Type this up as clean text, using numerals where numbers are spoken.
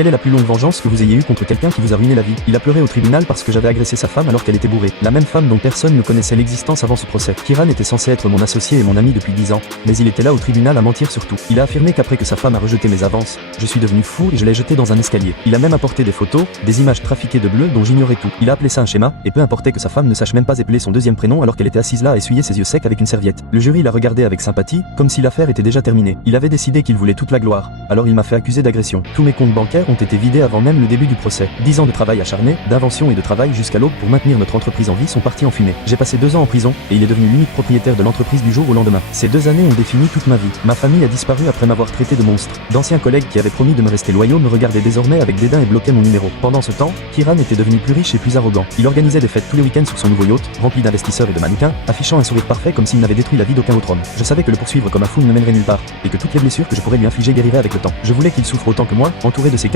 Quelle est la plus longue vengeance que vous ayez eue contre quelqu'un qui vous a ruiné la vie? Il a pleuré au tribunal parce que j'avais agressé sa femme alors qu'elle était bourrée. La même femme dont personne ne connaissait l'existence avant ce procès. Kiran était censé être mon associé et mon ami depuis 10 ans, mais il était là au tribunal à mentir sur tout. Il a affirmé qu'après que sa femme a rejeté mes avances, je suis devenu fou et je l'ai jeté dans un escalier. Il a même apporté des photos, des images trafiquées de bleu dont j'ignorais tout. Il a appelé ça un schéma, et peu importait que sa femme ne sache même pas épeler son deuxième prénom alors qu'elle était assise là à essuyer ses yeux secs avec une serviette. Le jury l'a regardé avec sympathie, comme si l'affaire était déjà terminée. Il avait décidé qu'il voulait toute la gloire, alors il m'a fait accuser d'agression. Tous mes comptes bancaires ont été vidés avant même le début du procès. 10 ans de travail acharné, d'invention et de travail jusqu'à l'aube pour maintenir notre entreprise en vie sont partis en fumée. J'ai passé 2 ans en prison, et il est devenu l'unique propriétaire de l'entreprise du jour au lendemain. Ces 2 années ont défini toute ma vie. Ma famille a disparu après m'avoir traité de monstre. D'anciens collègues qui avaient promis de me rester loyaux me regardaient désormais avec dédain et bloquaient mon numéro. Pendant ce temps, Kiran était devenu plus riche et plus arrogant. Il organisait des fêtes tous les week-ends sur son nouveau yacht, rempli d'investisseurs et de mannequins, affichant un sourire parfait comme s'il n'avait détruit la vie d'aucun autre homme. Je savais que le poursuivre comme un fou ne mènerait nulle part, et que toutes les blessures que je pourrais lui infliger guériraient avec le temps. Je voulais qu'il souffre autant que moi, entouré de ses